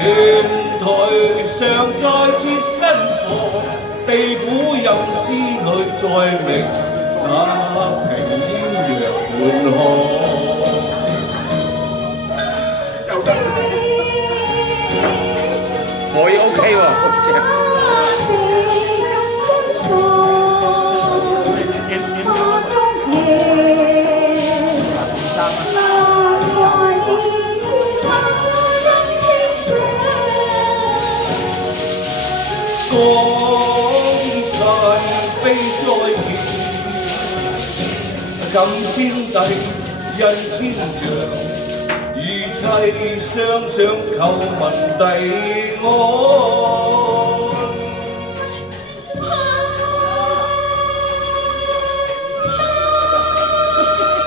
拳台上再設新課，地府陰司裏再覓那平陽滿河。可以 OK 喎，好正。江山悲再見，今先帝印千丈，如砌雙雙求民帝安。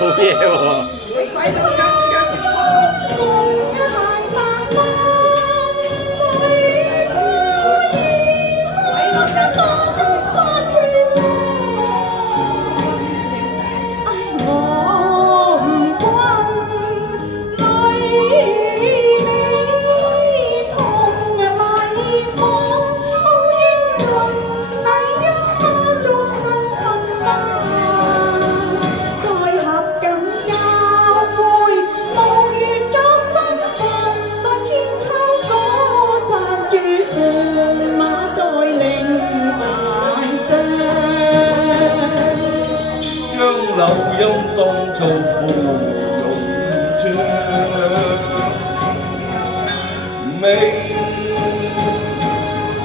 好嘢喎！柳陰當做芙蓉帳，明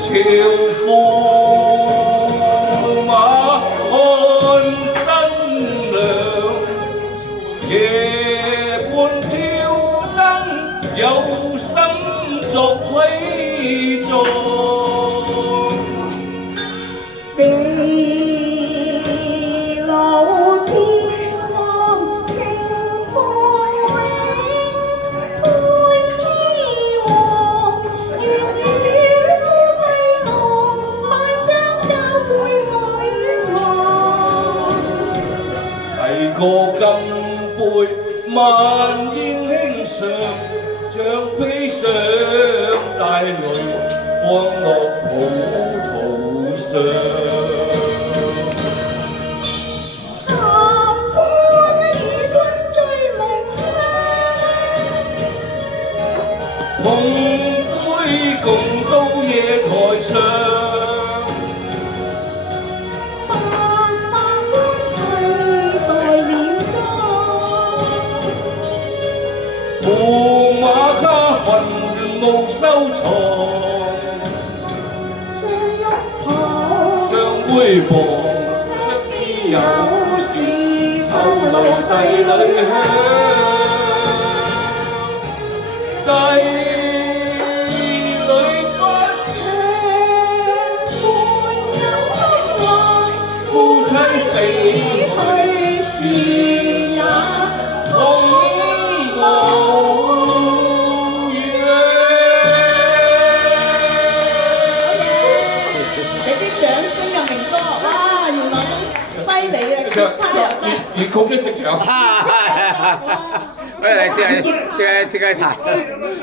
朝駙馬看新娘，夜半挑燈有心作窺狀。個金杯萬煙輕上，像披上帶淚放落葡萄上。碰杯共到夜台上。駙馬卡雲霧收藏，雙杯旁知有時透露帝女香。帝女分情伴有心懷，夫妻死去時也同粵曲嘅識唱，喂，你淨係彈。